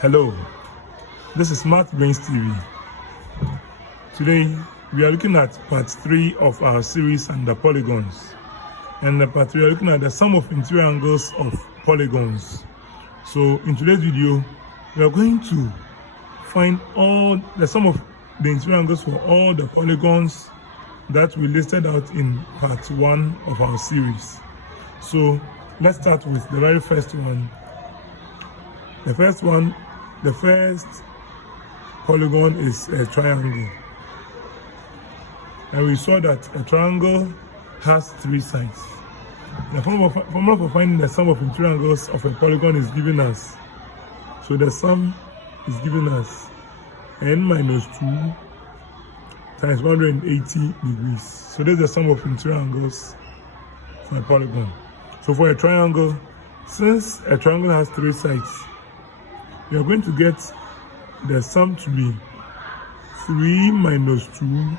Hello, this is BRAINX TV. Today we are looking at part 3 of our series under polygons. And the part 3 we are looking at the sum of interior angles of polygons. So in today's video, we are going to find all the sum of the interior angles for all the polygons that we listed out in part 1 of our series. So let's start with the very first one. The first polygon is a triangle. And we saw that a triangle has 3 sides. The formula for finding the sum of interior angles of a polygon is given us. So the sum is given us n minus 2 times 180 degrees. So this is the sum of interior angles for a polygon. So for a triangle, since a triangle has 3 sides, we are going to get the sum to be 3 minus 2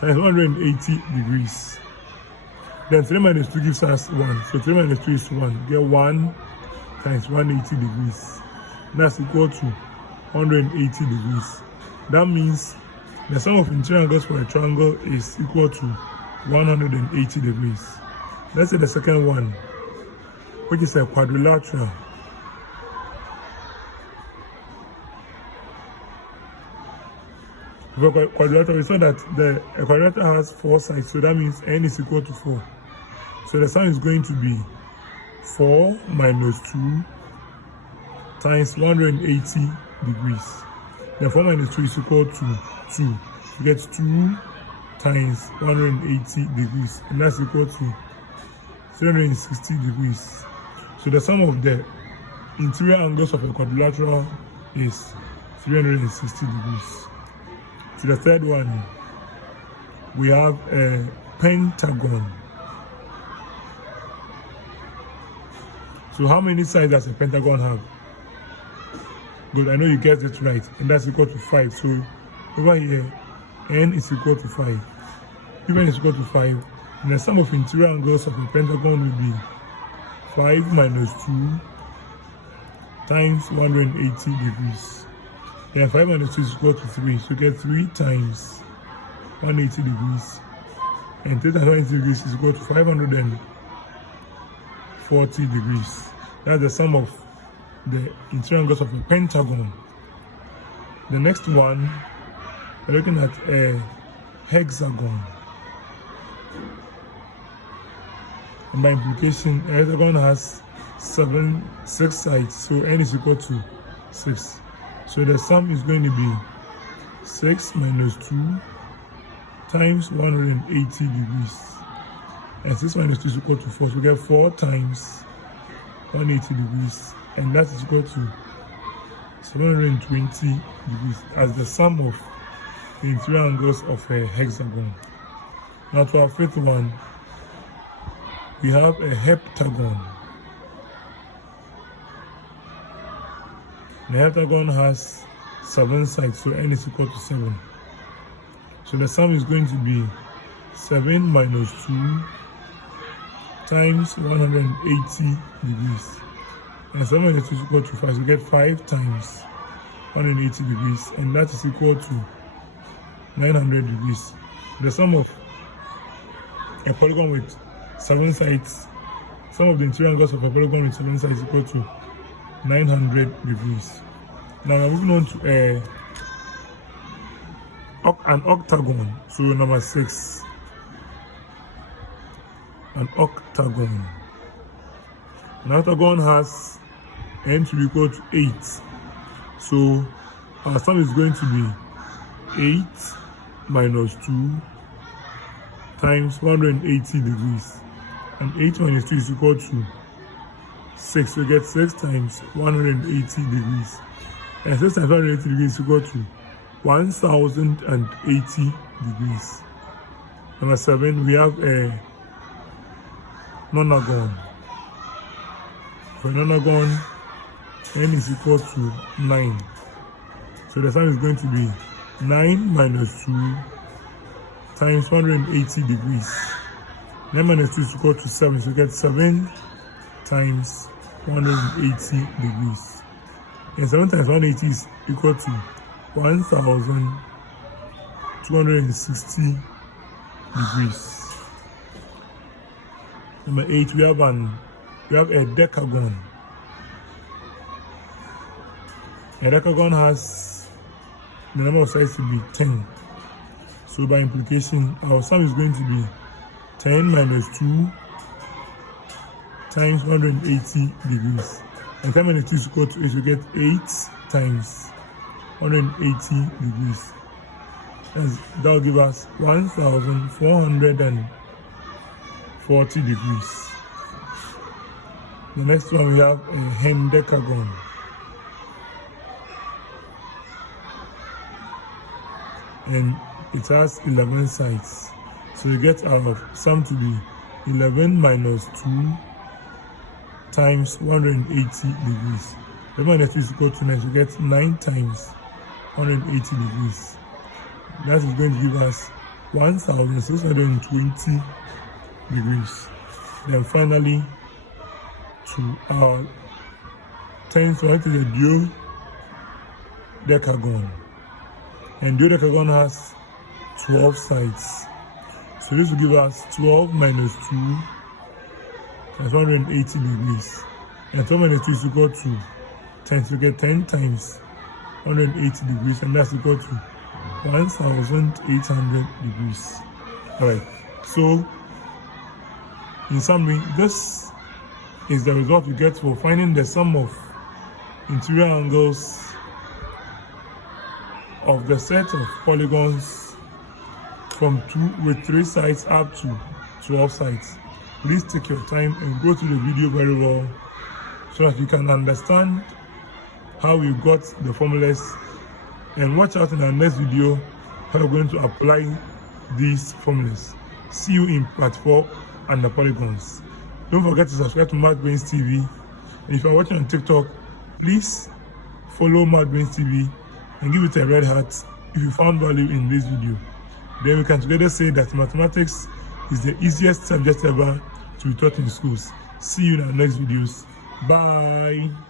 times 180 degrees. Then 3 minus 2 gives us 1. So 3 minus 2 is 1. Get 1 times 180 degrees. That's equal to 180 degrees. That means the sum of interior angles for a triangle is equal to 180 degrees. Let's say the second one, which is a quadrilateral. For quadrilateral, we saw that a quadrilateral has 4 sides, so that means n is equal to 4. So the sum is going to be 4 minus 2 times 180 degrees. Then 4 minus 2 is equal to 2. You get 2 times 180 degrees, and that's equal to 360 degrees. So the sum of the interior angles of a quadrilateral is 360 degrees. To the third one, we have a pentagon. So how many sides does a pentagon have? Good, I know you guessed it right, and that's equal to 5. So over here, n is equal to 5. If n is equal to 5, then the sum of interior angles of a pentagon will be 5 minus 2 times 180 degrees. Then 5 minus 2 is equal to 3. So you get 3 times 180 degrees. And 3 times 180 degrees is equal to 540 degrees. That's the sum of the interior angles of a pentagon. The next one, we're looking at a hexagon. And by implication, a hexagon has 6 sides. So n is equal to 6. So the sum is going to be 6 minus 2 times 180 degrees. And 6 minus 2 is equal to 4. So we get 4 times 180 degrees. And that is equal to 720 degrees as the sum of the interior angles of a hexagon. Now to our fifth one, we have a heptagon. The heptagon has 7 sides, so n is equal to 7. So the sum is going to be 7 minus 2 times 180 degrees. And 7 minus 2 is equal to 5, so we get 5 times 180 degrees, and that is equal to 900 degrees. The sum of a polygon with 7 sides, sum of the interior angles of a polygon with 7 sides is equal to 900 degrees. Now we're moving on to an octagon. So number 6, an octagon. An octagon has n to be equal to 8. So our sum is going to be 8 minus 2 times 180 degrees. And 8 minus 2 is equal to 6. So we get 6 times 180 degrees. And 6 times 180 degrees is equal to 1080 degrees. Number 7, we have a nonagon. For a nonagon, n is equal to 9. So the sum is going to be 9 minus 2 times 180 degrees. 9 minus 2 is equal to 7. So we get 7 times 180 degrees. And 7 times 180 is equal to 1,260 degrees. Number 8, we have a decagon. A decagon has the number of sides to be 10. So by implication, our sum is going to be 10 minus 2 times 180 degrees. And 10 minus 2 is equal to 8, so we get 8 times 180 degrees. That will give us 1,440 degrees. The next one, we have a hendecagon. And it has 11 sides. So you get our sum to be 11 minus 2 times 180 degrees. 11 minus 2 is equal to 9. So you get 9 times 180 degrees. That is going to give us 1,620 degrees. Then finally, to our 10th one, to the duodecagon. And duodecagon has 12 sides. So this will give us 12 minus 2 times 180 degrees. And 12 minus 2 is equal to 10. So we get 10 times 180 degrees, and that's equal to 1,800 degrees. Alright, so in summary, this is the result we get for finding the sum of interior angles of the set of polygons from 3 sides up to 12 sides. Please take your time and go through the video very well so that you can understand how we got the formulas, and watch out in our next video how we're going to apply these formulas. See you in part 4 and the polygons. Don't forget to subscribe to BRAINX TV. And if you're watching on TikTok, please follow BRAINX TV and give it a red heart if you found value in this video. Then we can together say that mathematics is the easiest subject ever to be taught in schools. See you in our next videos. Bye.